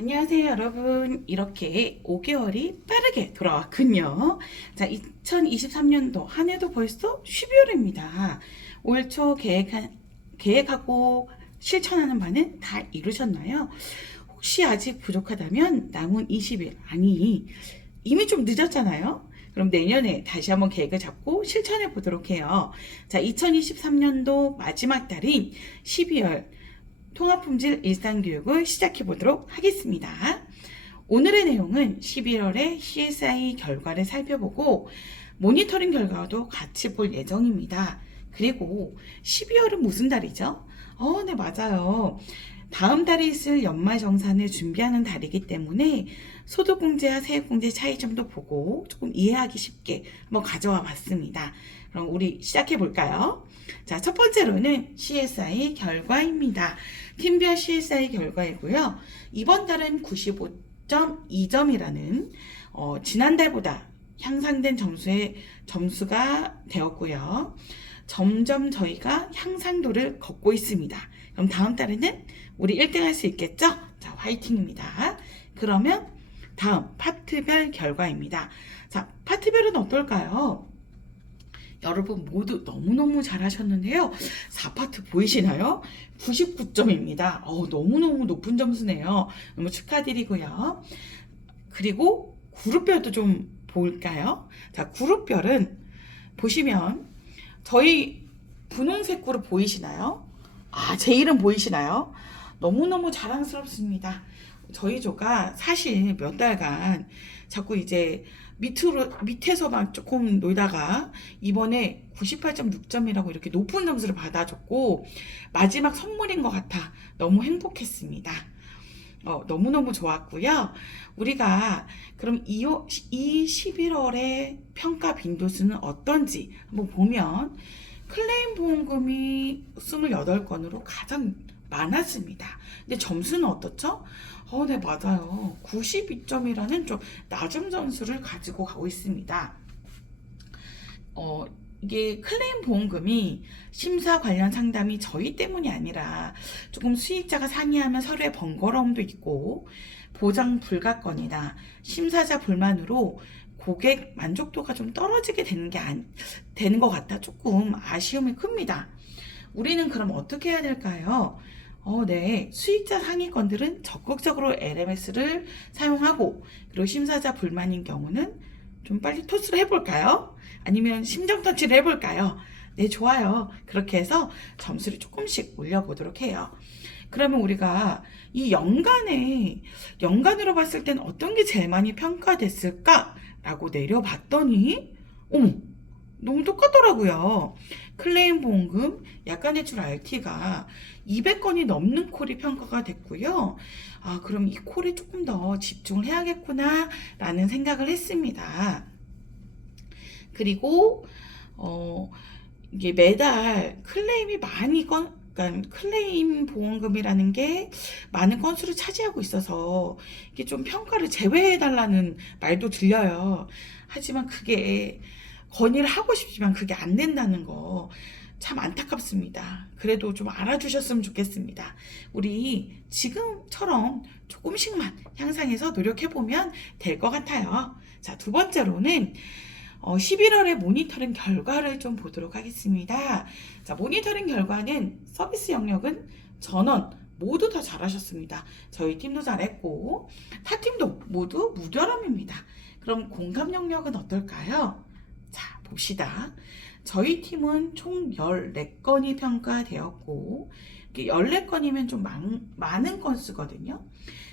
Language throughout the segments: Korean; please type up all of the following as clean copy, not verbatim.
안녕하세요, 여러분. 이렇게 5개월이 빠르게 돌아왔군요. 자, 2023년도 한 해도 벌써 12월입니다. 올 초 계획하고 실천하는 바는 다 이루셨나요? 혹시 아직 부족하다면 남은 20일, 아니, 이미 좀 늦었잖아요? 그럼 내년에 다시 한번 계획을 잡고 실천해 보도록 해요. 자, 2023년도 마지막 달인 12월 통합품질 일상교육을 시작해 보도록 하겠습니다. 오늘의 내용은 11월의 CSI 결과를 살펴보고 모니터링 결과도 같이 볼 예정입니다. 그리고 12월은 무슨 달이죠? 네, 맞아요. 다음 달에 있을 연말정산을 준비하는 달이기 때문에 소득공제와 세액공제 차이점도 보고 조금 이해하기 쉽게 한번 가져와 봤습니다. 그럼 우리 시작해 볼까요? 자, 첫 번째로는 CSI 결과입니다. 팀별 CSI 결과이고요. 이번 달은 95.2점이라는 지난달보다 향상된 점수가 되었고요. 점점 저희가 향상도를 걷고 있습니다. 그럼 다음 달에는 우리 1등 할 수 있겠죠? 자, 화이팅입니다. 그러면 다음 파트별 결과입니다. 자, 파트별은 어떨까요? 여러분 모두 너무너무 잘하셨는데요. 4파트 보이시나요? 99점입니다. 너무너무 높은 점수네요. 너무 축하드리고요. 그리고 그룹별도 좀 볼까요? 자, 그룹별은 보시면 저희 분홍색 그룹 보이시나요? 제 이름 보이시나요? 너무너무 자랑스럽습니다. 저희 조가 사실 몇 달간 자꾸 이제 밑에서만 조금 놀다가 이번에 98.6점이라고 이렇게 높은 점수를 받아줬고 마지막 선물인 것 같아 너무 행복했습니다. 너무너무 좋았고요. 우리가 그럼 이 11월의 평가 빈도수는 어떤지 한번 보면 클레임 보험금이 28건으로 가장 많았습니다. 근데 점수는 어떻죠? 네, 맞아요. 92점이라는 좀 낮은 점수를 가지고 가고 있습니다. 이게 클레임 보험금이 심사 관련 상담이 저희 때문이 아니라 조금 수익자가 상의하면 서로의 번거로움도 있고 보장 불가건이나 심사자 불만으로 고객 만족도가 좀 떨어지게 되는 것 같아 조금 아쉬움이 큽니다. 우리는 그럼 어떻게 해야 될까요? 네. 수익자 상위권들은 적극적으로 LMS를 사용하고, 그리고 심사자 불만인 경우는 좀 빨리 토스를 해볼까요? 아니면 심정 터치를 해볼까요? 네, 좋아요. 그렇게 해서 점수를 조금씩 올려보도록 해요. 그러면 우리가 이 연간으로 봤을 땐 어떤 게 제일 많이 평가됐을까라고 내려봤더니, 어머, 너무 똑같더라고요. 클레임 보험금, 약간의출 RT가 200건이 넘는 콜이 평가가 됐고요. 그럼 이 콜에 조금 더 집중을 해야겠구나, 라는 생각을 했습니다. 그리고, 이게 매달 클레임이 그러니까 클레임 보험금이라는 게 많은 건수를 차지하고 있어서 이게 좀 평가를 제외해달라는 말도 들려요. 하지만 그게 건의를 하고 싶지만 그게 안 된다는 거 참 안타깝습니다. 그래도 좀 알아주셨으면 좋겠습니다. 우리 지금처럼 조금씩만 향상해서 노력해보면 될 것 같아요. 자, 두 번째로는 11월의 모니터링 결과를 좀 보도록 하겠습니다. 자, 모니터링 결과는 서비스 영역은 전원 모두 다 잘하셨습니다. 저희 팀도 잘했고 타 팀도 모두 무결함입니다. 그럼 공감 영역은 어떨까요? 자, 봅시다. 저희 팀은 총 14건이 평가되었고 14건이면 좀 많은 건수거든요.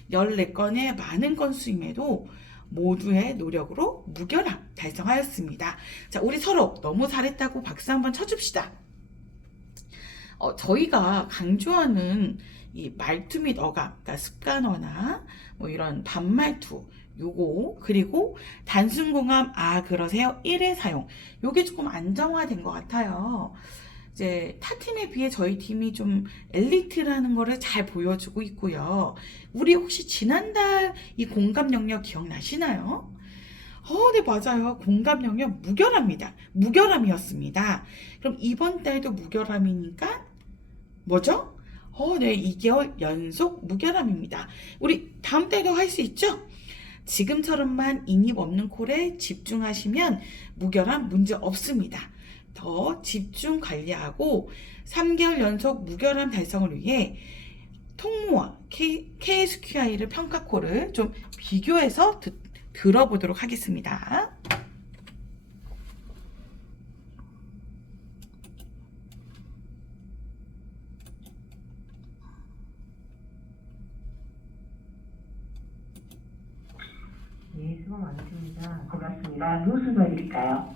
14건의 많은 건수임에도 모두의 노력으로 무결함 달성하였습니다. 자, 우리 서로 너무 잘했다고 박수 한번 쳐줍시다. 저희가 강조하는 이 말투 및 어감, 그러니까 습관어나 뭐 이런 반말투, 요거, 그리고 단순공감, 그러세요? 1회 사용. 요게 조금 안정화된 것 같아요. 이제 타 팀에 비해 저희 팀이 좀 엘리트라는 거를 잘 보여주고 있고요. 우리 혹시 지난달 이 공감 영역 기억나시나요? 네, 맞아요. 공감 영역 무결함이었습니다. 그럼 이번 달도 무결함이니까 뭐죠? 네, 2개월 연속 무결함입니다. 우리 다음 달도 할 수 있죠? 지금처럼만 인입 없는 콜에 집중하시면 무결함 문제 없습니다. 더 집중 관리하고 3개월 연속 무결함 달성을 위해 통모와 KSQI를 평가 콜을 좀 비교해서 들어보도록 하겠습니다. 네, 수고 많으십니다. 고맙습니다. 무엇을 도와드릴까요?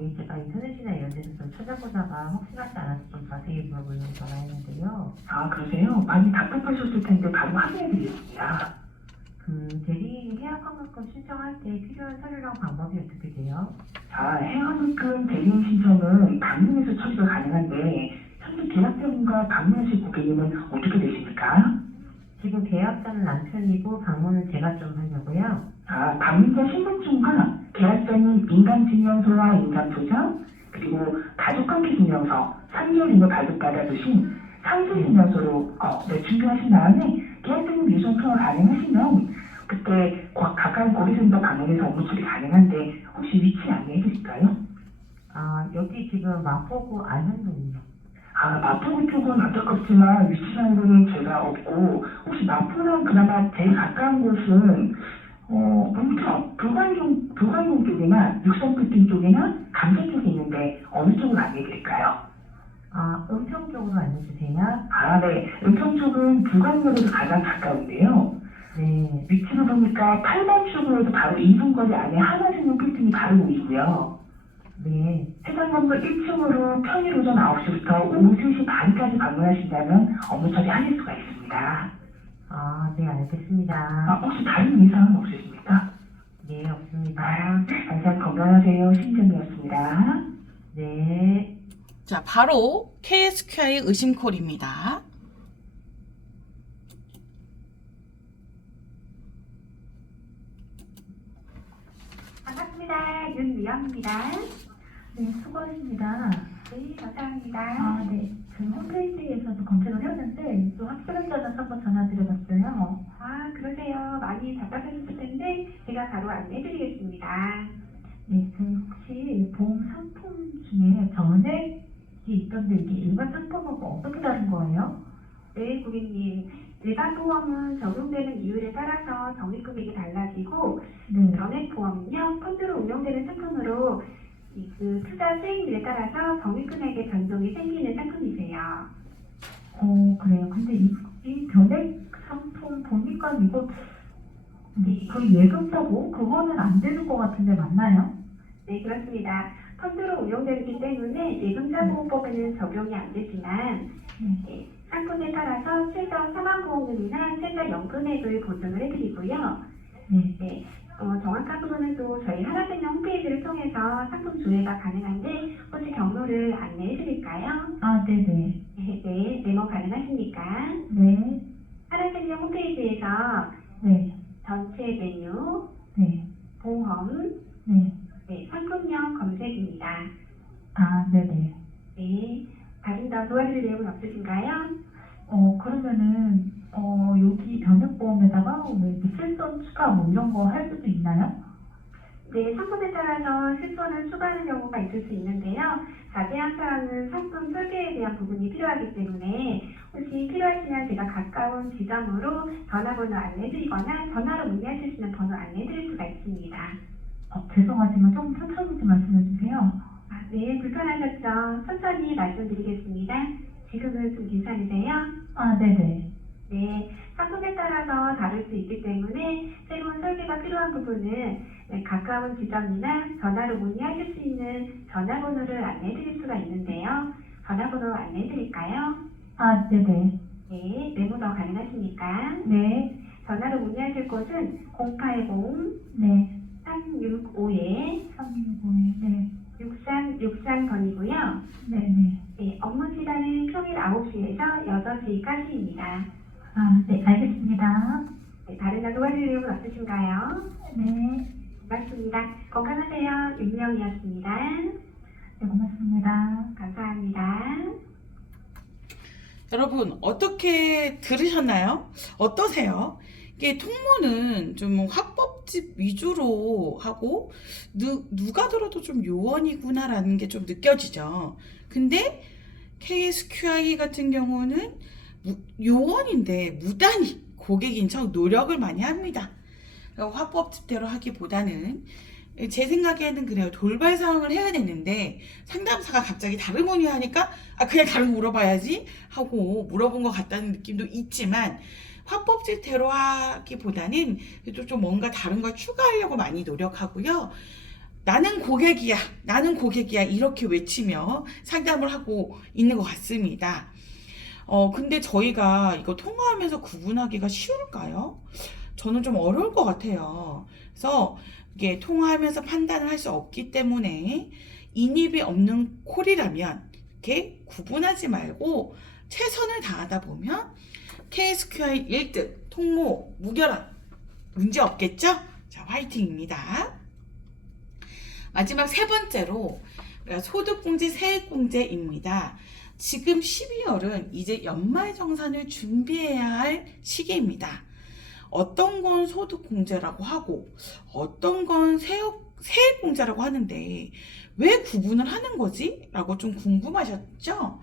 예, 제가 인터넷이나 이런 데서 좀 찾아보다가 확실하지 않아서 좀 자세히 물어보려고 전화했는데요. 그러세요? 많이 답답하셨을 텐데 바로 확인해드리겠습니다. 대리 해약환급금 신청할 때 필요한 서류랑 방법이 어떻게 돼요? 해외환급금 대리인 신청은 방문해서 처리가 가능한데 현재 계약자분과 방문하실 고객님은 어떻게 되십니까? 지금 계약자는 남편이고 방문은 제가 좀 하려고요. 방문자 신분증과 계약자님 인감증명서와 인감도장, 그리고 가족관계증명서 3개월 이내 발급받아두신 상세증명서로 준비하신 다음에 계약자님 유선 통화 가능하시면 그때 가까운 고객센터 방문해서 업무 처리 가능한데 혹시 위치 안내해 드릴까요? 여기 지금 마포구 안현동이요. 마포구 쪽은 안타깝지만 위치상으로는 제가 없고 혹시 마포랑 그나마 제일 가까운 곳은 음성, 불광동 쪽이나 육성빌딩 쪽이나 감사 쪽에 있는데 어느 쪽으로 안내해드릴까요? 음성 쪽으로 알려주세요. 네. 음성 쪽은 불광역에서 가장 가까운데요. 네. 위치를 보니까 8번 출구에서 바로 2분 거리 안에 하나생명 빌딩이 바로 보이고요. 네. 해당 건물 1층으로 평일 오전 9시부터 오후 3시 반까지 방문하신다면 업무 처리하실 수가 있습니다. 네, 알겠습니다. 혹시 다른 이상은 없으십니까? 네, 없습니다. 항상 건강하세요. 신정이었습니다. 네. 자, 바로 KSQI 의심콜입니다. 반갑습니다. 윤미영입니다. 네, 수고하십니다. 네, 감사합니다. 네. 지금 홈페이지에서도 검색을 했는데 또 확실하지 않아서 한번 전화드려봤어요. 그러세요. 많이 답답하셨을 텐데 제가 바로 안내해드리겠습니다. 네, 혹시 보험 상품 중에 전액이 있던데 이게 일반 상품하고 어떻게 다른 거예요? 네, 고객님. 일반 보험은 적용되는 이율에 따라서 적립금액이 달라지고 네. 전액 보험은요, 펀드로 운용되는 상품으로 그 투자 수익률에 따라서 적립금액의 변동이 생기는 상품이세요. 그래요. 근데 이 전액 상품 보니까 이거 그 예금자고 그거는 안 되는 것 같은데 맞나요? 네, 그렇습니다. 펀드로 운용되기 때문에 예금자보호법에는 적용이 안 되지만 상품에 따라서 최저 사망보험금이나 최저 연금액을 보증을 해드리고요. 네. 정확한 부분은 또 저희 하나생명 홈페이지를 통해서 상품 조회가 가능한데 혹시 경로를 안내해드릴까요? 네네. 네, 메모 가능하십니까? 네. 하나생명 홈페이지에서 네. 전체 메뉴, 네. 보험, 네. 상품명 검색입니다. 네네. 네, 다른 더 도와드릴 내용은 없으신가요? 그러면은 여기 변액보험에다가 왜 실손 추가 뭐 이런 거 할 수도 있나요? 네, 상품에 따라서 실손을 추가하는 경우가 있을 수 있는데요. 자세한 사항은 상품 설계에 대한 부분이 필요하기 때문에 혹시 필요하시면 제가 가까운 지점으로 전화번호 안내드리거나 전화로 문의하실 수 있는 번호 안내드릴 수가 있습니다. 죄송하지만 좀 천천히 좀 말씀해 주세요. 네, 불편하셨죠? 천천히 말씀드리겠습니다. 지금은 좀 괜찮으세요? 네네. 네, 상품에 따라서 다를 수 있기 때문에 새로운 설계가 필요한 부분은 가까운 지점이나 전화로 문의하실 수 있는 전화번호를 안내드릴 수가 있는데요. 전화번호 안내드릴까요? 네네. 네, 메모 더 가능하십니까? 네. 전화로 문의하실 곳은 080 네. 365에 365에 네. 6363번이고요. 네네. 네, 업무 시간은 평일 9시에서 6시까지입니다. 네, 알겠습니다. 네, 다른 거 도와드릴 내용은 없으신가요? 네. 고맙습니다. 건강하세요. 윤명이었습니다. 네, 고맙습니다. 감사합니다. 여러분 어떻게 들으셨나요? 어떠세요? 이게 통모는 좀 화법집 위주로 하고 누가 들어도 좀 요원이구나라는 게 좀 느껴지죠. 근데 KSQI 같은 경우는 요원인데 무단히 고객인 척 노력을 많이 합니다. 화법집대로 하기보다는 제 생각에는 그래요. 돌발 상황을 해야 되는데 상담사가 갑자기 다른 문의 하니까 그냥 다른 거 물어봐야지 하고 물어본 것 같다는 느낌도 있지만 화법집대로 하기보다는 또 좀 뭔가 다른 걸 추가하려고 많이 노력하고요. 나는 고객이야 이렇게 외치며 상담을 하고 있는 것 같습니다. 근데 저희가 이거 통화하면서 구분하기가 쉬울까요? 저는 좀 어려울 것 같아요. 그래서 이게 통화하면서 판단을 할 수 없기 때문에 인입이 없는 콜이라면 이렇게 구분하지 말고 최선을 다하다 보면 KSQI 1등, 통모, 무결함 문제 없겠죠? 자, 화이팅입니다. 마지막 세 번째로 소득공제, 세액공제입니다. 지금 12월은 이제 연말정산을 준비해야 할 시기입니다. 어떤 건 소득공제라고 하고 어떤 건 세액공제라고 하는데 왜 구분을 하는 거지? 라고 좀 궁금하셨죠?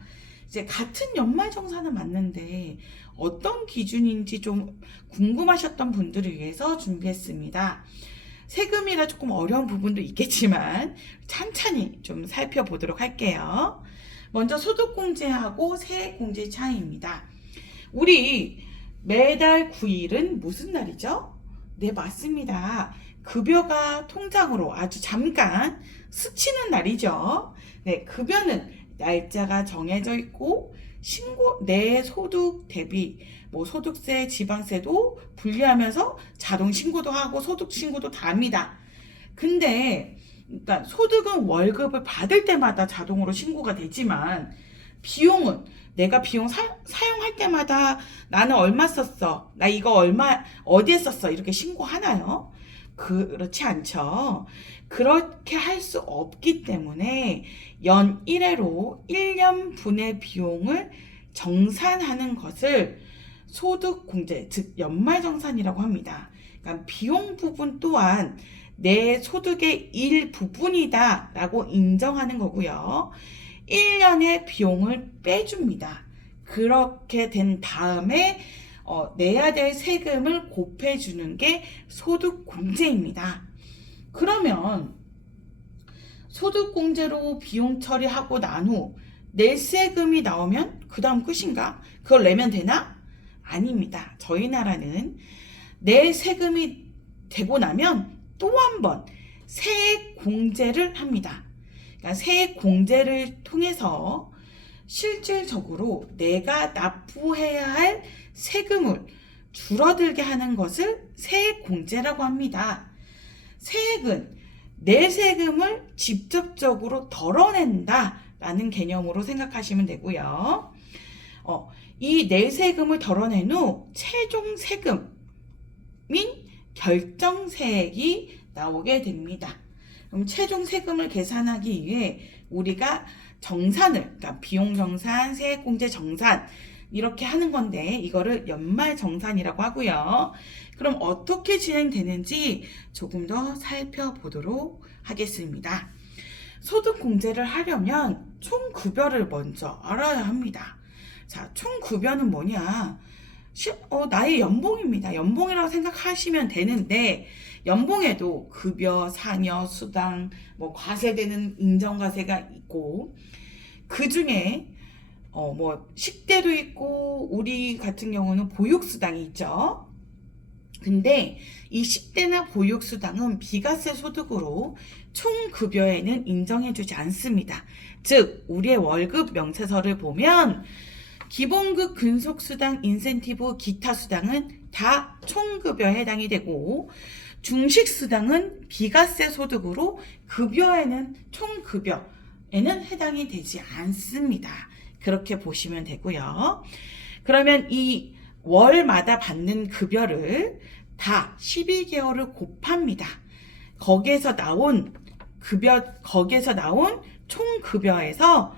이제 같은 연말정산은 맞는데 어떤 기준인지 좀 궁금하셨던 분들을 위해서 준비했습니다. 세금이라 조금 어려운 부분도 있겠지만 찬찬히 좀 살펴보도록 할게요. 먼저 소득공제하고 세액공제 차이입니다. 우리 매달 9일은 무슨 날이죠? 네, 맞습니다. 급여가 통장으로 아주 잠깐 스치는 날이죠. 네, 급여는 날짜가 정해져 있고 내 소득 대비 소득세, 지방세도 분리하면서 자동 신고도 하고 소득 신고도 다 합니다. 근데 그러니까 소득은 월급을 받을 때마다 자동으로 신고가 되지만 비용은 내가 비용 사용할 때마다 나는 얼마 썼어, 나 이거 얼마 어디에 썼어 이렇게 신고하나요? 그렇지 않죠. 그렇게 할 수 없기 때문에 연 1회로 1년분의 비용을 정산하는 것을 소득공제, 즉 연말정산이라고 합니다. 그러니까 비용 부분 또한 내 소득의 일부분이다 라고 인정하는 거고요. 1년의 비용을 빼줍니다. 그렇게 된 다음에 내야 될 세금을 곱해주는 게 소득공제입니다. 그러면 소득공제로 비용 처리하고 난 후 낼 세금이 나오면 그 다음 끝인가? 그걸 내면 되나? 아닙니다. 저희 나라는 내 세금이 되고 나면 또 한 번 세액공제를 합니다. 그러니까 세액공제를 통해서 실질적으로 내가 납부해야 할 세금을 줄어들게 하는 것을 세액공제라고 합니다. 세액은 내 세금을 직접적으로 덜어낸다 라는 개념으로 생각하시면 되고요. 이 내 세금을 덜어낸 후 최종 세금인 결정세액이 나오게 됩니다. 그럼 최종 세금을 계산하기 위해 우리가 정산을, 그러니까 비용 정산, 세액공제 정산 이렇게 하는 건데 이거를 연말정산이라고 하고요. 그럼 어떻게 진행되는지 조금 더 살펴보도록 하겠습니다. 소득공제를 하려면 총급여를 먼저 알아야 합니다. 자, 총급여는 뭐냐? 나의 연봉입니다. 연봉이라고 생각하시면 되는데 연봉에도 급여, 상여, 수당, 과세되는 인정과세가 있고 그 중에 식대도 있고 우리 같은 경우는 보육수당이 있죠. 근데 이 식대나 보육수당은 비과세 소득으로 총급여에는 인정해주지 않습니다. 즉 우리의 월급 명세서를 보면 기본급, 근속수당, 인센티브, 기타 수당은 다 총급여에 해당이 되고 중식수당은 비과세 소득으로 급여에는 총급여에는 해당이 되지 않습니다. 그렇게 보시면 되고요. 그러면 이 월마다 받는 급여를 다 12개월을 곱합니다. 거기에서 나온 총급여에서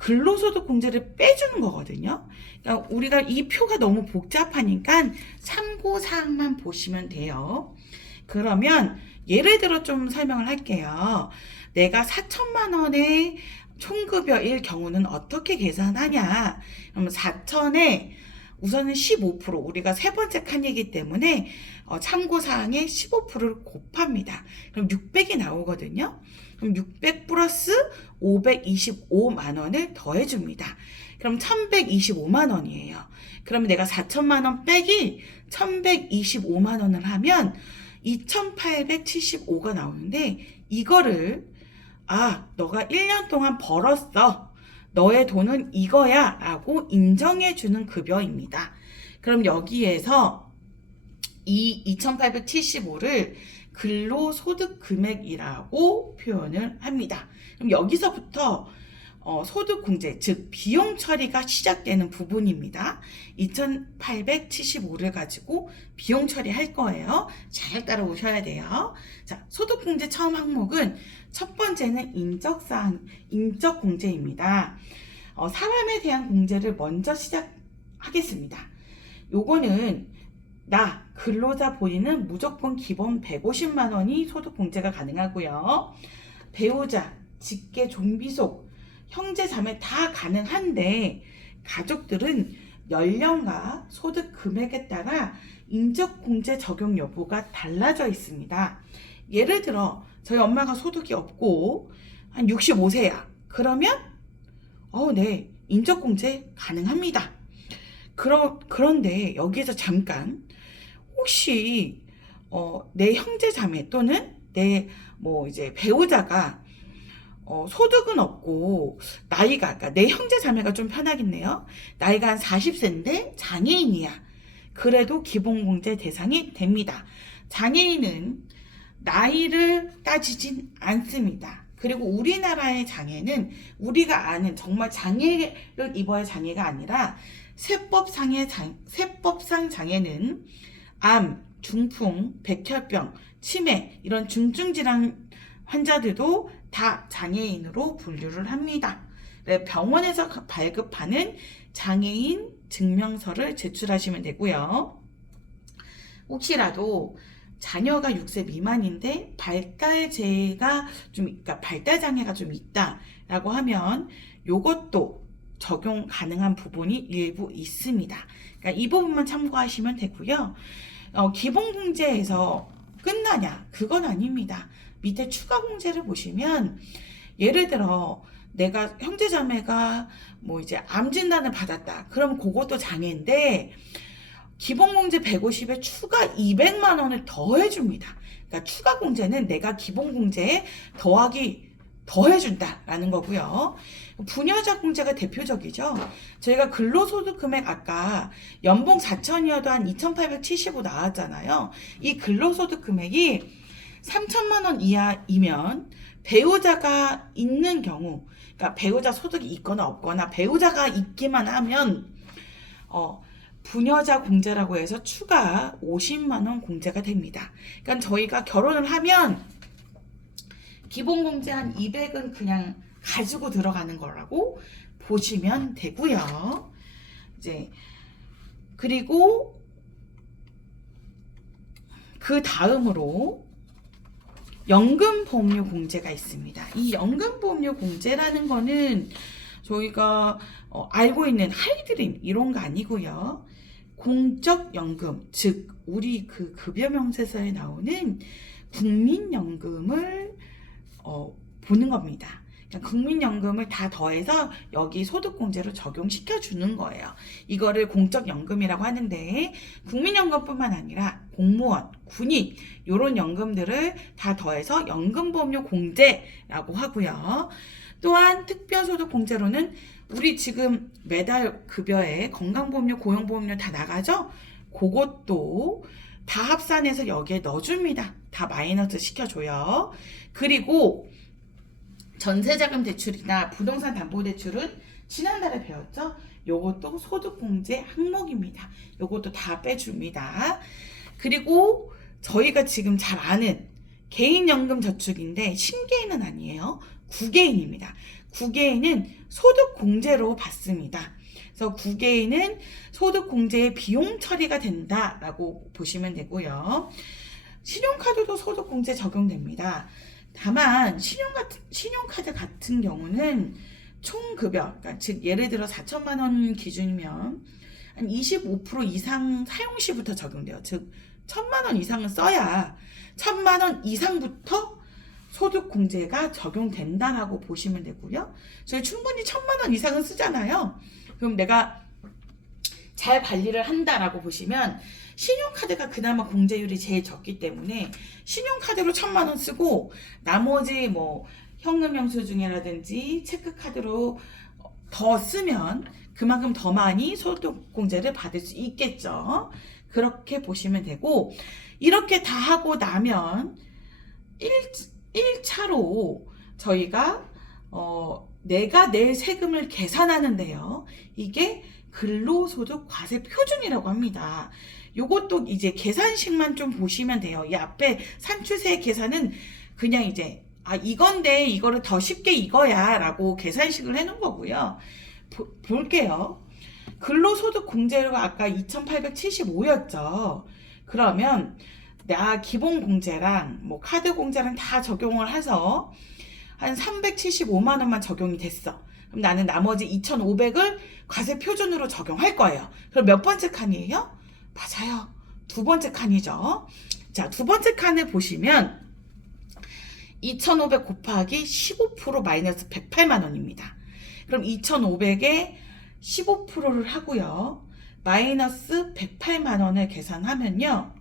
근로소득공제를 빼주는 거거든요. 그러니까 우리가 이 표가 너무 복잡하니까 참고사항만 보시면 돼요. 그러면 예를 들어 좀 설명을 할게요. 내가 4천만 원의 총급여일 경우는 어떻게 계산하냐. 그러면 4천에 우선은 15%, 우리가 세 번째 칸이기 때문에 참고사항에 15%를 곱합니다. 그럼 600이 나오거든요. 그럼 600 플러스 525만 원을 더해줍니다. 그럼 1125만 원이에요. 그러면 내가 4천만 원 빼기 1125만 원을 하면 2875가 나오는데, 이거를 너가 1년 동안 벌었어. 너의 돈은 이거야 라고 인정해주는 급여입니다. 그럼 여기에서 이 2875를 근로소득 금액이라고 표현을 합니다. 그럼 여기서부터 소득공제, 즉 비용 처리가 시작되는 부분입니다. 2875를 가지고 비용 처리할 거예요. 잘 따라오셔야 돼요. 자, 소득공제 처음 항목은 첫 번째는 인적공제입니다. 사람에 대한 공제를 먼저 시작하겠습니다. 요거는 나 근로자 본인은 무조건 기본 150만 원이 소득공제가 가능하고요. 배우자, 직계, 종비속, 형제, 자매 다 가능한데, 가족들은 연령과 소득 금액에 따라 인적공제 적용 여부가 달라져 있습니다. 예를 들어 저희 엄마가 소득이 없고 한 65세야. 그러면 네, 인적공제 가능합니다. 그런데 여기에서 잠깐, 혹시 내 형제 자매 또는 내 이제 배우자가 소득은 없고 나이가, 그러니까 내 형제 자매가 좀 편하겠네요. 나이가 한 40세인데 장애인이야. 그래도 기본공제 대상이 됩니다. 장애인은 나이를 따지진 않습니다. 그리고 우리나라의 장애는 우리가 아는 정말 장애를 입어야 장애가 아니라 세법상 장애는 암, 중풍, 백혈병, 치매 이런 중증질환 환자들도 다 장애인으로 분류를 합니다. 병원에서 발급하는 장애인 증명서를 제출하시면 되고요. 혹시라도 자녀가 6세 미만인데 그러니까 발달 장애가 좀 있다라고 하면 요것도 적용 가능한 부분이 일부 있습니다. 그러니까 이 부분만 참고하시면 되고요. 기본공제에서 끝나냐? 그건 아닙니다. 밑에 추가공제를 보시면, 예를 들어 내가 형제자매가 이제 암 진단을 받았다. 그럼 그것도 장애인데 기본공제 150에 추가 200만 원을 더해줍니다. 그러니까 추가공제는 내가 기본공제에 더해준다라는 거고요. 부녀자 공제가 대표적이죠. 저희가 근로소득 금액 아까 연봉 4천이어도 한 2,875 나왔잖아요. 이 근로소득 금액이 3천만 원 이하이면 배우자가 있는 경우, 그러니까 배우자 소득이 있거나 없거나 배우자가 있기만 하면 부녀자 공제라고 해서 추가 50만 원 공제가 됩니다. 그러니까 저희가 결혼을 하면 기본공제 한 200은 그냥 가지고 들어가는 거라고 보시면 되고요. 이제 그리고 그 다음으로 연금보험료 공제가 있습니다. 이 연금보험료 공제라는 거는 저희가 알고 있는 하이드림 이런 거 아니고요. 공적연금, 즉 우리 그 급여명세서에 나오는 국민연금을 보는 겁니다. 그러니까 국민연금을 다 더해서 여기 소득공제로 적용시켜 주는 거예요. 이거를 공적연금이라고 하는데, 국민연금뿐만 아니라 공무원, 군인 이런 연금들을 다 더해서 연금보험료 공제라고 하고요. 또한 특별소득공제로는 우리 지금 매달 급여에 건강보험료, 고용보험료 다 나가죠? 그것도 다 합산해서 여기에 넣어줍니다. 다 마이너스 시켜줘요. 그리고 전세자금 대출이나 부동산 담보대출은 지난달에 배웠죠? 요것도 소득공제 항목입니다. 요것도 다 빼줍니다. 그리고 저희가 지금 잘 아는 개인연금 저축인데 신개인은 아니에요. 구개인입니다. 9개인은 소득공제로 받습니다. 그래서 9개인은 소득공제의 비용 처리가 된다라고 보시면 되고요. 신용카드도 소득공제 적용됩니다. 다만 신용카드 같은 경우는 총급여, 그러니까 즉 예를 들어 4천만 원 기준이면 한 25% 이상 사용 시부터 적용돼요. 즉 1,000만 원 이상은 써야 1,000만 원 이상부터 소득공제가 적용된다라고 보시면 되고요. 저희 충분히 1,000만 원 이상은 쓰잖아요. 그럼 내가 잘 관리를 한다라고 보시면 신용카드가 그나마 공제율이 제일 적기 때문에 신용카드로 1,000만 원 쓰고 나머지 뭐 현금 영수증이라든지 체크카드로 더 쓰면 그만큼 더 많이 소득공제를 받을 수 있겠죠. 그렇게 보시면 되고, 이렇게 다 하고 나면 1차로 저희가 내가 낼 세금을 계산하는데요. 이게 근로소득 과세 표준이라고 합니다. 요것도 이제 계산식만 좀 보시면 돼요. 이 앞에 산출세 계산은 그냥 이제 이건데 이거를 더 쉽게 이거야 라고 계산식을 해놓은 거고요. 볼게요. 근로소득 공제료가 아까 2,875였죠. 그러면 나 기본 공제랑 뭐 카드 공제랑 다 적용을 해서 한 375만 원만 적용이 됐어. 그럼 나는 나머지 2,500을 과세 표준으로 적용할 거예요. 그럼 몇 번째 칸이에요? 맞아요. 두 번째 칸이죠. 자, 두 번째 칸을 보시면 2,500 곱하기 15% 마이너스 108만 원입니다. 그럼 2,500에 15%를 하고요. 마이너스 108만 원을 계산하면요.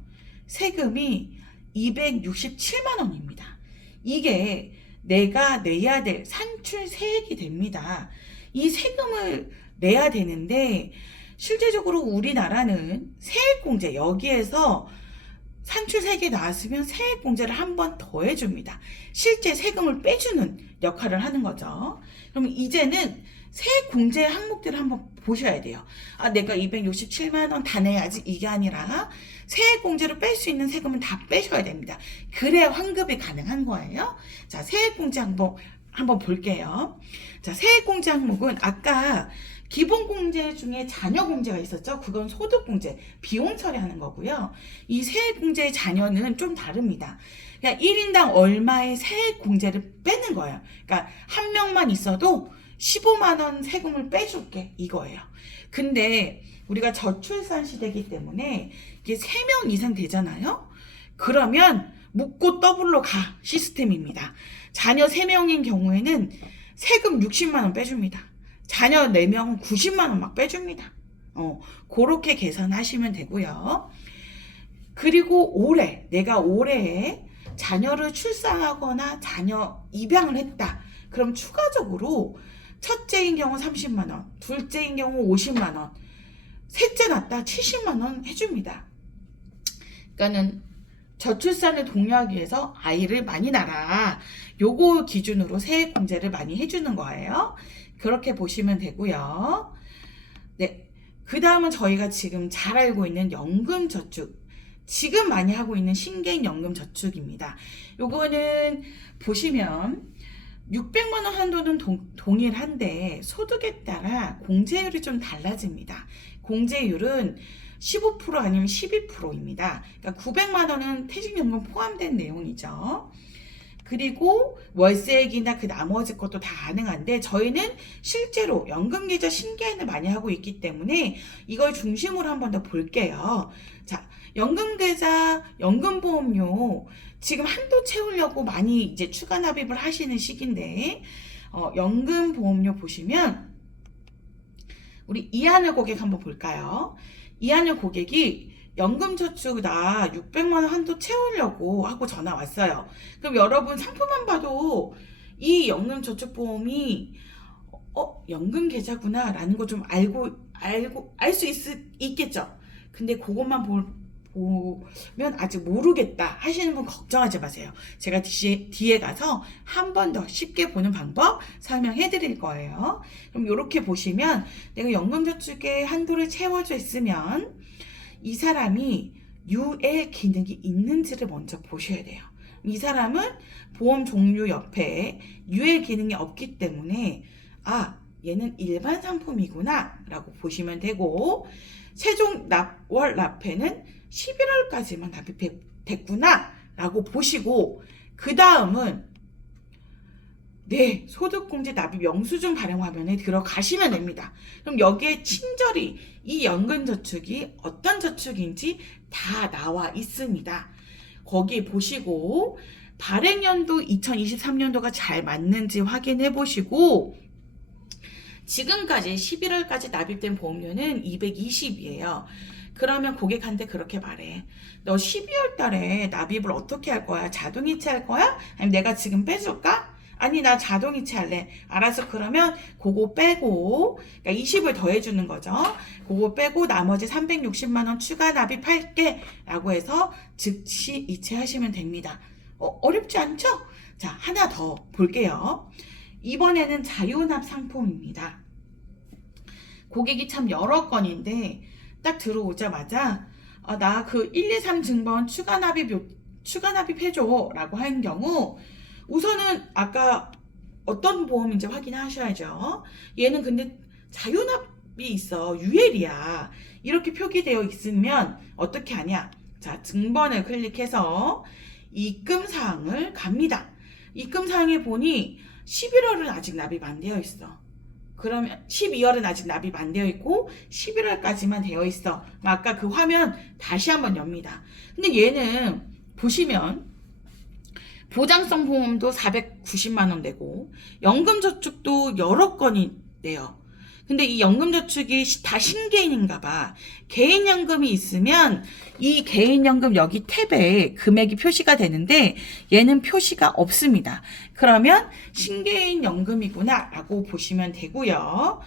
세금이 267만 원입니다. 이게 내가 내야 될 산출세액이 됩니다. 이 세금을 내야 되는데 실제적으로 우리나라는 세액공제, 여기에서 산출세액이 나왔으면 세액공제를 한 번 더 해줍니다. 실제 세금을 빼주는 역할을 하는 거죠. 그럼 이제는 세액공제 항목들을 한번 보셔야 돼요. 내가 267만 원 다 내야지, 이게 아니라 세액공제로 뺄 수 있는 세금은 다 빼셔야 됩니다. 그래야 환급이 가능한 거예요. 자, 세액공제 한번 볼게요. 자, 세액공제 항목은 아까 기본공제 중에 자녀공제가 있었죠. 그건 소득공제, 비용 처리하는 거고요. 이 세액공제의 자녀는 좀 다릅니다. 그냥 1인당 얼마의 세액공제를 빼는 거예요. 그러니까 한 명만 있어도 15만 원 세금을 빼줄게, 이거예요. 근데 우리가 저출산 시대이기 때문에 이게 3명 이상 되잖아요. 그러면 묻고 더블로 가 시스템입니다. 자녀 3명인 경우에는 세금 60만 원 빼줍니다. 자녀 4명은 90만 원 막 빼줍니다. 그렇게 계산하시면 되고요. 그리고 내가 올해에 자녀를 출산하거나 자녀 입양을 했다. 그럼 추가적으로 첫째인 경우 30만 원, 둘째인 경우 50만 원, 셋째 낳았다 70만 원 해줍니다. 그러니까는 저출산을 독려하기 위해서 아이를 많이 낳아라. 요거 기준으로 세액공제를 많이 해주는 거예요. 그렇게 보시면 되고요. 네, 그 다음은 저희가 지금 잘 알고 있는 연금저축, 지금 많이 하고 있는 신개인 연금저축입니다. 요거는 보시면 600만 원 한도는 동일한데 소득에 따라 공제율이 좀 달라집니다. 공제율은 15% 아니면 12%입니다. 그러니까 900만 원은 퇴직연금 포함된 내용이죠. 그리고 월세액이나 그 나머지 것도 다 가능한데 저희는 실제로 연금계좌 신개인을 많이 하고 있기 때문에 이걸 중심으로 한 번 더 볼게요. 자, 연금계좌, 연금보험료 지금 한도 채우려고 많이 이제 추가 납입을 하시는 시기인데 연금보험료 보시면 우리 이하늘 고객 한번 볼까요? 이하늘 고객이 연금저축 나 600만 원 한도 채우려고 하고 전화 왔어요. 그럼 여러분 상품만 봐도 이 연금저축보험이 연금계좌구나 라는 거 좀 알 수 있겠죠. 근데 그것만 보면 아직 모르겠다 하시는 분 걱정하지 마세요. 제가 뒤에 가서 한 번 더 쉽게 보는 방법 설명해 드릴 거예요. 그럼 이렇게 보시면 내가 연금저축에 한도를 채워져 있으면 이 사람이 UL 기능이 있는지를 먼저 보셔야 돼요. 이 사람은 보험 종류 옆에 유예 기능이 없기 때문에 얘는 일반 상품이구나 라고 보시면 되고, 최종 월 납회는 11월까지만 납입됐구나 라고 보시고, 그 다음은 소득공제 납입 영수증 발행 화면에 들어가시면 됩니다. 그럼 여기에 친절히 이 연금저축이 어떤 저축인지 다 나와 있습니다. 거기 보시고 발행연도 2023년도가 잘 맞는지 확인해 보시고, 지금까지 11월까지 납입된 보험료는 220이에요. 그러면 고객한테 그렇게 말해. 너 12월 달에 납입을 어떻게 할 거야? 자동이체 할 거야? 아니면 내가 지금 빼줄까? 아니, 나 자동이체 할래. 알아서. 그러면 그거 빼고, 그러니까 20을 더해주는 거죠. 그거 빼고 나머지 360만 원 추가 납입할게 라고 해서 즉시 이체하시면 됩니다. 어렵지 않죠? 자, 하나 더 볼게요. 이번에는 자유납 상품입니다. 고객이 참 여러 건인데 딱 들어오자마자 나 그 1, 2, 3 증번 추가 납입해줘 라고 하는 경우, 우선은 아까 어떤 보험인지 확인하셔야죠. 얘는 근데 자유납이 있어. 유예이야. 이렇게 표기되어 있으면 어떻게 하냐? 자, 증번을 클릭해서 입금사항을 갑니다. 입금사항에 보니 11월은 아직 납입 안 되어 있어. 그러면 12월은 아직 납입 안 되어 있고 11월까지만 되어 있어. 아까 그 화면 다시 한번 엽니다. 근데 얘는 보시면 보장성 보험도 490만 원 되고 연금저축도 여러 건이 돼요. 근데 이 연금저축이 다 신개인인가 봐. 개인연금이 있으면 이 개인연금 여기 탭에 금액이 표시가 되는데 얘는 표시가 없습니다. 그러면 신개인연금이구나 라고 보시면 되고요.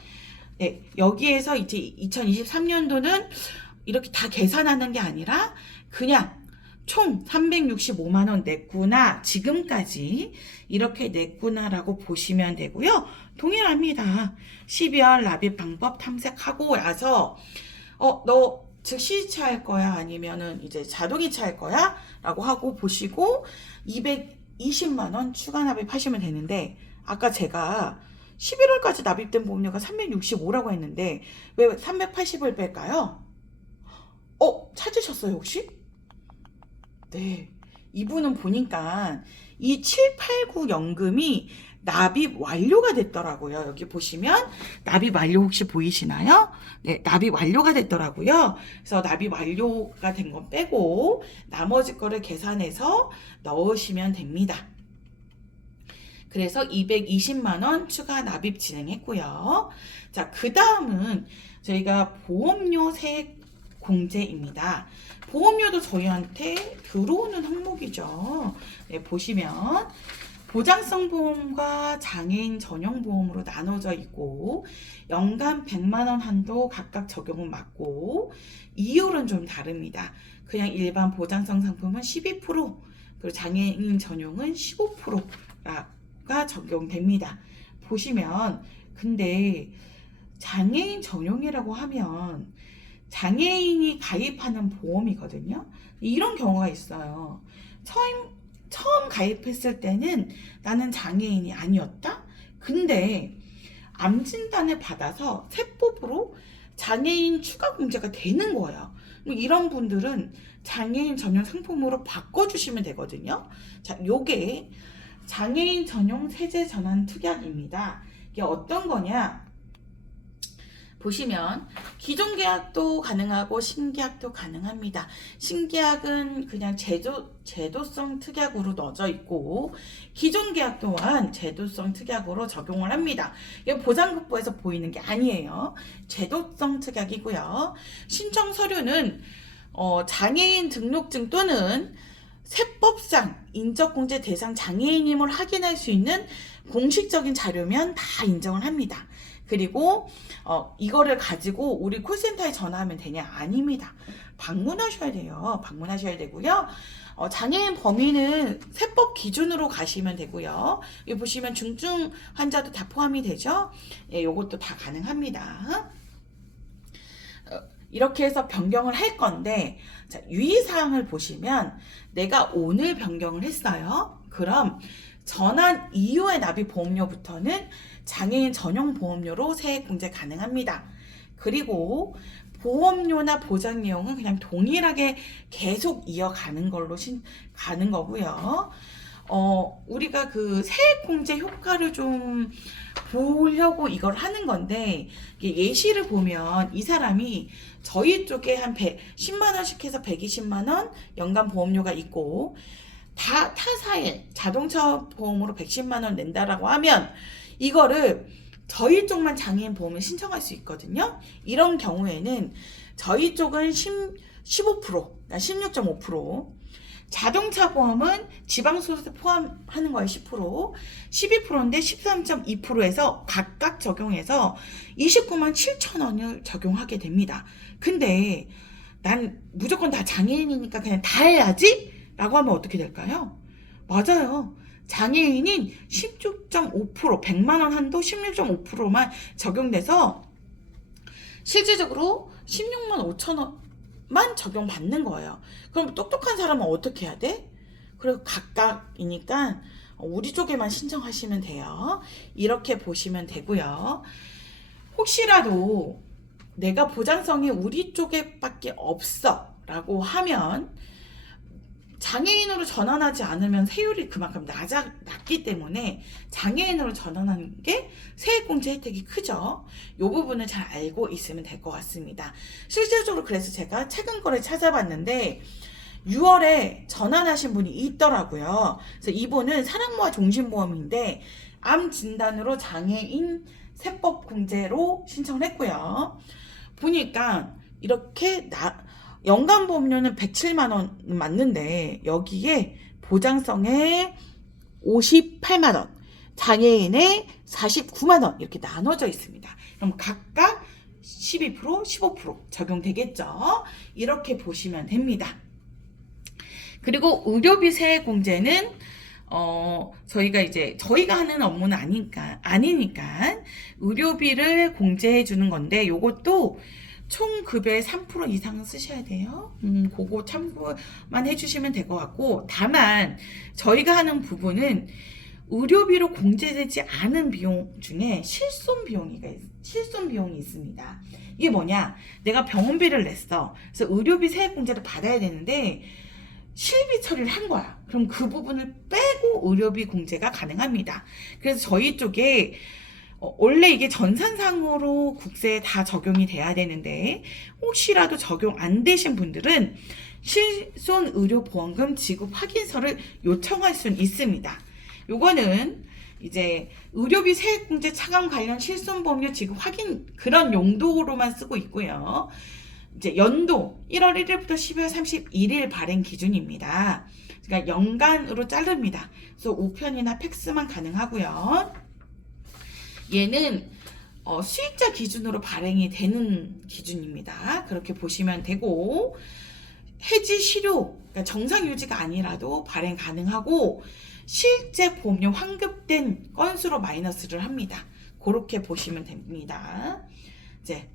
네, 여기에서 이제 2023년도는 이렇게 다 계산하는 게 아니라 그냥 총 365만 원 냈구나, 지금까지 이렇게 냈구나라고 보시면 되고요. 동일합니다. 12월 납입 방법 탐색하고 나서 너 즉시 이체할 거야? 아니면은 이제 자동이체 할 거야? 라고 하고 보시고 220만 원 추가 납입하시면 되는데, 아까 제가 11월까지 납입된 보험료가 365라고 했는데 왜 380을 뺄까요? 찾으셨어요 혹시? 네, 이분은 보니까 이 789 연금이 납입 완료가 됐더라고요. 여기 보시면 납입 완료 혹시 보이시나요? 네, 납입 완료가 됐더라고요. 그래서 납입 완료가 된 건 빼고 나머지 거를 계산해서 넣으시면 됩니다. 그래서 220만 원 추가 납입 진행했고요. 자, 그 다음은 저희가 보험료 세액 공제입니다. 보험료도 저희한테 들어오는 항목이죠. 네, 보시면 보장성 보험과 장애인 전용 보험으로 나눠져 있고 연간 100만 원 한도 각각 적용은 맞고 이율은 좀 다릅니다. 그냥 일반 보장성 상품은 12%, 그리고 장애인 전용은 15%가 적용됩니다. 보시면 근데 장애인 전용이라고 하면 장애인이 가입하는 보험이거든요. 이런 경우가 있어요. 처음 가입했을 때는 나는 장애인이 아니었다? 근데 암 진단을 받아서 세법으로 장애인 추가 공제가 되는 거예요. 이런 분들은 장애인 전용 상품으로 바꿔주시면 되거든요. 자, 요게 장애인 전용 세제 전환 특약입니다. 이게 어떤 거냐? 보시면 기존 계약도 가능하고 신계약도 가능합니다. 신계약은 그냥 제도성 특약으로 넣어져 있고 기존 계약 또한 제도성 특약으로 적용을 합니다. 이게 보장급부에서 보이는 게 아니에요. 제도성 특약이고요. 신청 서류는 장애인 등록증 또는 세법상 인적공제 대상 장애인임을 확인할 수 있는 공식적인 자료면 다 인정을 합니다. 그리고 이거를 가지고 우리 콜센터에 전화하면 되냐? 아닙니다. 방문하셔야 돼요. 방문하셔야 되고요. 장애인 범위는 세법 기준으로 가시면 되고요. 여기 보시면 중증 환자도 다 포함이 되죠. 예, 요것도 다 가능합니다. 이렇게 해서 변경을 할 건데, 자, 유의사항을 보시면 내가 오늘 변경을 했어요. 그럼 전환 이후의 납입 보험료부터는 장애인 전용 보험료로 세액 공제 가능합니다. 그리고 보험료나 보장 내용은 그냥 동일하게 계속 이어가는 걸로 가는 거고요. 우리가 그 세액 공제 효과를 좀 보려고 이걸 하는 건데, 예시를 보면 이 사람이 저희 쪽에 한 10만 원씩 해서 120만 원 연간 보험료가 있고, 타사의 자동차 보험으로 110만 원 낸다라고 하면 이거를 저희 쪽만 장애인 보험을 신청할 수 있거든요. 이런 경우에는 저희 쪽은 15%, 16.5%, 자동차 보험은 지방소득세 포함하는 거에 10%, 12%인데 13.2%에서 각각 적용해서 29만 7천 원을 적용하게 됩니다. 근데 난 무조건 다 장애인이니까 그냥 다 해야지? 라고 하면 어떻게 될까요? 맞아요. 장애인인 16.5%, 100만 원 한도 16.5%만 적용돼서 실질적으로 16만 5천 원만 적용받는 거예요. 그럼 똑똑한 사람은 어떻게 해야 돼? 그리고 각각이니까 우리 쪽에만 신청하시면 돼요. 이렇게 보시면 되고요. 혹시라도 내가 보장성이 우리 쪽에밖에 없어 라고 하면 장애인으로 전환하지 않으면 세율이 그만큼 낮기 때문에 장애인으로 전환하는 게 세액공제 혜택이 크죠. 이 부분을 잘 알고 있으면 될 것 같습니다. 실질적으로 그래서 제가 최근 거를 찾아봤는데 6월에 전환하신 분이 있더라고요. 그래서 이분은 사랑모아 종신보험인데 암 진단으로 장애인 세법공제로 신청을 했고요. 보니까 이렇게 연간 보험료는 107만 원 맞는데 여기에 보장성에 58만 원, 장애인에 49만 원 이렇게 나눠져 있습니다. 그럼 각각 12%, 15% 적용되겠죠? 이렇게 보시면 됩니다. 그리고 의료비 세액 공제는 저희가 하는 업무는 아니니까 의료비를 공제해 주는 건데 요것도 총 급여의 3% 이상은 쓰셔야 돼요. 그거 참고만 해주시면 될 것 같고, 다만 저희가 하는 부분은 의료비로 공제되지 않은 비용 중에 실손 비용이 있습니다. 이게 뭐냐? 내가 병원비를 냈어. 그래서 의료비 세액 공제를 받아야 되는데 실비 처리를 한 거야. 그럼 그 부분을 빼고 의료비 공제가 가능합니다. 그래서 저희 쪽에 원래 이게 전산상으로 국세에 다 적용이 돼야 되는데 혹시라도 적용 안 되신 분들은 실손의료보험금 지급 확인서를 요청할 수는 있습니다. 요거는 이제 의료비 세액공제 차감 관련 실손보험료 지급 확인 그런 용도로만 쓰고 있고요. 이제 연도 1월 1일부터 12월 31일 발행 기준입니다. 그러니까 연간으로 자릅니다. 그래서 우편이나 팩스만 가능하고요. 얘는 수익자 기준으로 발행이 되는 기준입니다. 그렇게 보시면 되고, 해지 실효, 그러니까 정상 유지가 아니라도 발행 가능하고 실제 보험료 환급된 건수로 마이너스를 합니다. 그렇게 보시면 됩니다. 이제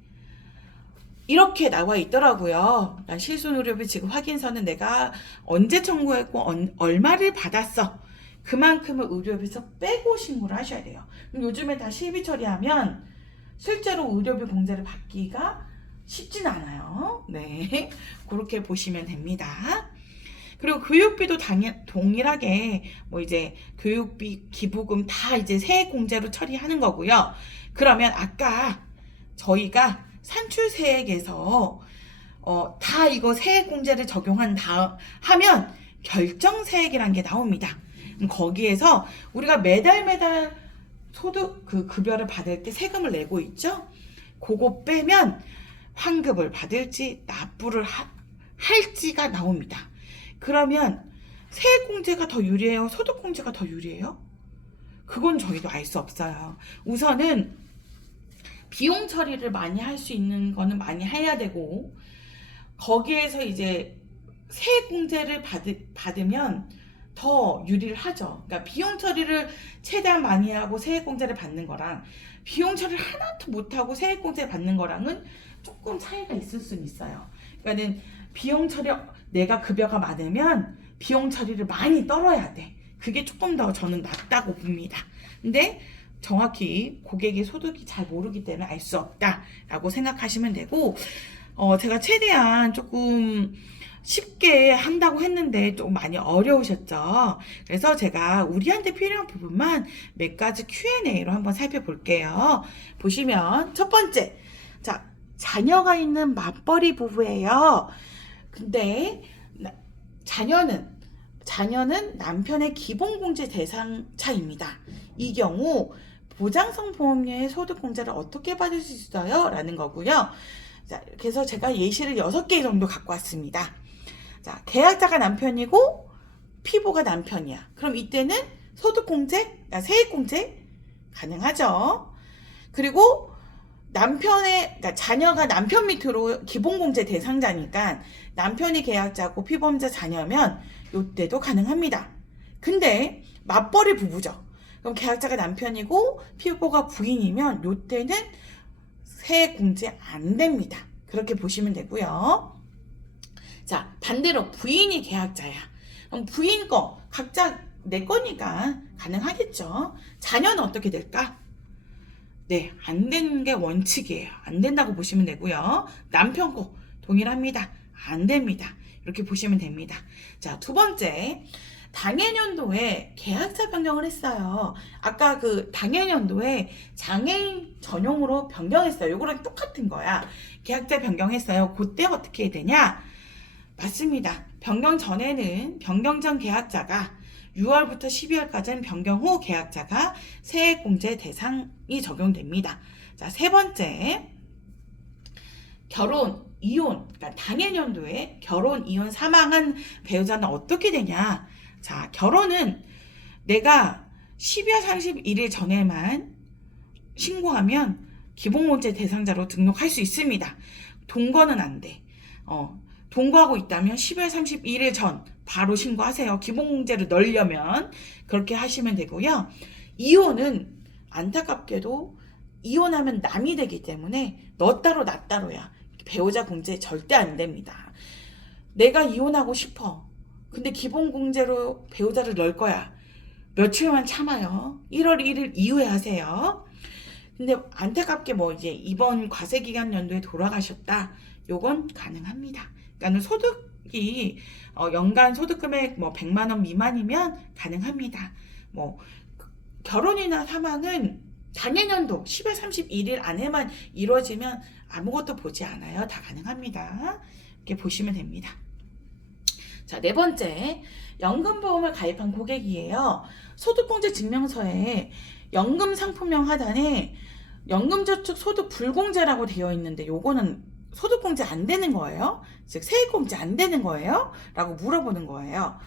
이렇게 나와 있더라고요. 실손의료비 지급 확인서는 내가 언제 청구했고 얼마를 받았어. 그만큼을 의료비에서 빼고 신고를 하셔야 돼요. 그럼 요즘에 다 실비 처리하면 실제로 의료비 공제를 받기가 쉽진 않아요. 네, 그렇게 보시면 됩니다. 그리고 교육비도 동일하게 이제 교육비, 기부금 다 이제 세액 공제로 처리하는 거고요. 그러면 아까 저희가 산출세액에서 다 이거 세액 공제를 하면 결정세액이라는 게 나옵니다. 거기에서 우리가 매달 소득 급여를 받을 때 세금을 내고 있죠? 그거 빼면 환급을 받을지 납부를 할지가 나옵니다. 그러면 세액공제가 더 유리해요? 소득공제가 더 유리해요? 그건 저희도 알 수 없어요. 우선은 비용 처리를 많이 할 수 있는 거는 많이 해야 되고, 거기에서 이제 세액공제를 받으면 더 유리를 하죠. 그러니까 비용 처리를 최대한 많이 하고 세액공제를 받는 거랑 비용 처리를 하나도 못하고 세액공제를 받는 거랑은 조금 차이가 있을 수는 있어요. 그러니까는 비용 처리, 내가 급여가 많으면 비용 처리를 많이 떨어야 돼. 그게 조금 더 저는 낫다고 봅니다. 근데 정확히 고객의 소득이 잘 모르기 때문에 알 수 없다라고 생각하시면 되고, 제가 최대한 조금 쉽게 한다고 했는데 좀 많이 어려우셨죠? 그래서 제가 우리한테 필요한 부분만 몇 가지 Q&A로 한번 살펴볼게요. 보시면 첫 번째, 자, 자녀가 있는 맞벌이 부부예요. 근데 자녀는 남편의 기본공제 대상자입니다. 이 경우 보장성 보험료의 소득공제를 어떻게 받을 수 있어요? 라는 거고요. 자, 그래서 제가 예시를 6개 정도 갖고 왔습니다. 자, 계약자가 남편이고 피보가 남편이야. 그럼 이때는 소득공제, 세액공제 가능하죠. 그리고 그러니까 자녀가 남편 밑으로 기본공제 대상자니까 남편이 계약자고 피보험자 자녀면 이때도 가능합니다. 근데 맞벌이 부부죠. 그럼 계약자가 남편이고 피보가 부인이면 이때는 세액공제 안 됩니다. 그렇게 보시면 되고요. 자, 반대로 부인이 계약자야. 그럼 부인 거 각자 내 거니까 가능하겠죠. 자녀는 어떻게 될까? 네, 안 되는 게 원칙이에요. 안 된다고 보시면 되고요. 남편 거 동일합니다. 안 됩니다. 이렇게 보시면 됩니다. 자, 두 번째, 당해년도에 계약자 변경을 했어요. 아까 그 당해년도에 장애인 전용으로 변경했어요. 이거랑 똑같은 거야. 계약자 변경했어요. 그때 어떻게 해야 되냐? 맞습니다. 변경 전에는 변경 전 계약자가 6월부터 12월까지는 변경 후 계약자가 세액공제 대상이 적용됩니다. 자, 세 번째, 결혼, 이혼, 그러니까 당해년도에 결혼, 이혼, 사망한 배우자는 어떻게 되냐? 자, 결혼은 내가 12월 31일 전에만 신고하면 기본공제 대상자로 등록할 수 있습니다. 동거는 안 돼. 동거하고 있다면 12월 31일 전 바로 신고하세요. 기본공제를 넣으려면 그렇게 하시면 되고요. 이혼은 안타깝게도 이혼하면 남이 되기 때문에 너 따로 나 따로야. 배우자 공제 절대 안 됩니다. 내가 이혼하고 싶어. 근데 기본공제로 배우자를 넣을 거야. 며칠만 참아요. 1월 1일 이후에 하세요. 근데 안타깝게 이제 이번 과세기간 연도에 돌아가셨다. 요건 가능합니다. 그러니까 소득이 연간 소득금액 100만 원 미만이면 가능합니다. 결혼이나 사망은 당해년도 10월 31일 안에만 이루어지면 아무것도 보지 않아요. 다 가능합니다. 이렇게 보시면 됩니다. 자, 네 번째, 연금보험을 가입한 고객이에요. 소득공제 증명서에 연금 상품명 하단에 연금저축 소득 불공제라고 되어 있는데 요거는 소득공제 안 되는 거예요? 즉 세액공제 안 되는 거예요? 라고 물어보는 거예요.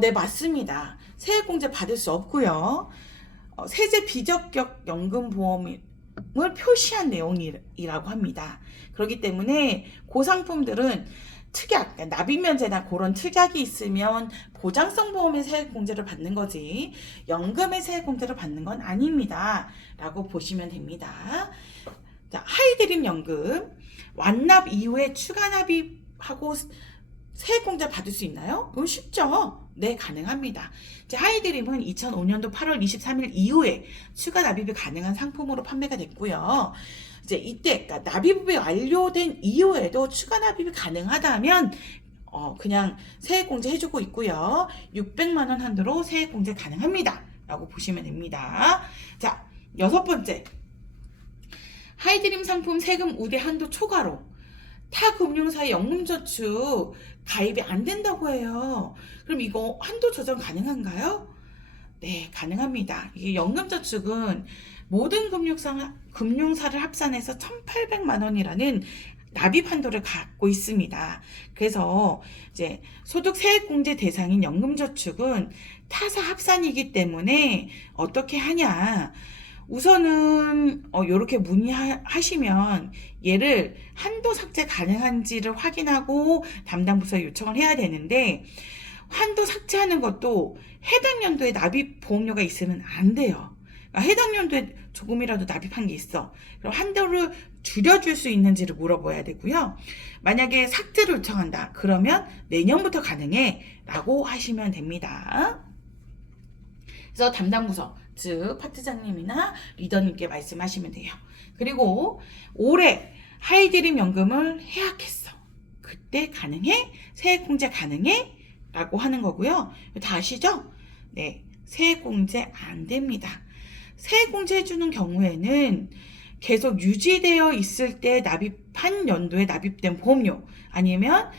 네, 맞습니다. 세액공제 받을 수 없고요. 세제 비적격 연금보험을 표시한 내용이라고 합니다. 그렇기 때문에 그 상품들은 특약, 그러니까 납입면제나 그런 특약이 있으면 보장성 보험의 세액공제를 받는 거지 연금의 세액공제를 받는 건 아닙니다. 라고 보시면 됩니다. 자, 하이드림 연금 완납 이후에 추가 납입하고 세액공제 받을 수 있나요? 그건 쉽죠? 네, 가능합니다. 이제 하이드림은 2005년도 8월 23일 이후에 추가 납입이 가능한 상품으로 판매가 됐고요. 이제 이때 그러니까 납입이 완료된 이후에도 추가 납입이 가능하다면 그냥 세액공제 해주고 있고요. 600만 원 한도로 세액공제 가능합니다. 라고 보시면 됩니다. 자, 여섯 번째, 하이드림 상품 세금 우대 한도 초과로 타 금융사의 연금저축 가입이 안 된다고 해요. 그럼 이거 한도 조정 가능한가요? 네, 가능합니다. 이게 연금저축은 모든 금융사를 합산해서 1,800만 원이라는 납입 한도를 갖고 있습니다. 그래서 이제 소득 세액공제 대상인 연금저축은 타사 합산이기 때문에 어떻게 하냐? 우선은 이렇게 문의하시면 얘를 한도 삭제 가능한지를 확인하고 담당 부서에 요청을 해야 되는데 한도 삭제하는 것도 해당 연도에 납입 보험료가 있으면 안 돼요. 그러니까 해당 연도에 조금이라도 납입한 게 있어. 그럼 한도를 줄여줄 수 있는지를 물어봐야 되고요. 만약에 삭제를 요청한다. 그러면 내년부터 가능해 라고 하시면 됩니다. 그래서 담당 부서, 즉 파트장님이나 리더님께 말씀하시면 돼요. 그리고 올해 하이드림 연금을 해약했어. 그때 가능해? 세액공제 가능해? 라고 하는 거고요. 다 아시죠? 네, 세액공제 안 됩니다. 세액공제 해주는 경우에는 계속 유지되어 있을 때 납입한 연도에 납입된 보험료, 아니면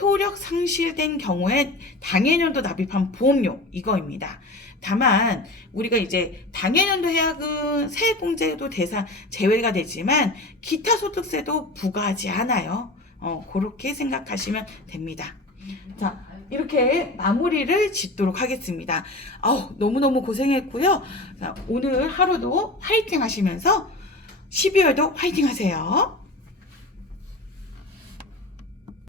효력 상실된 경우에 당해년도 납입한 보험료, 이거입니다. 다만 우리가 이제 당해년도 해약은 세액공제도 대상 제외가 되지만 기타 소득세도 부과하지 않아요. 그렇게 생각하시면 됩니다. 자, 이렇게 마무리를 짓도록 하겠습니다. 너무너무 고생했고요. 자, 오늘 하루도 화이팅 하시면서 12월도 화이팅 하세요.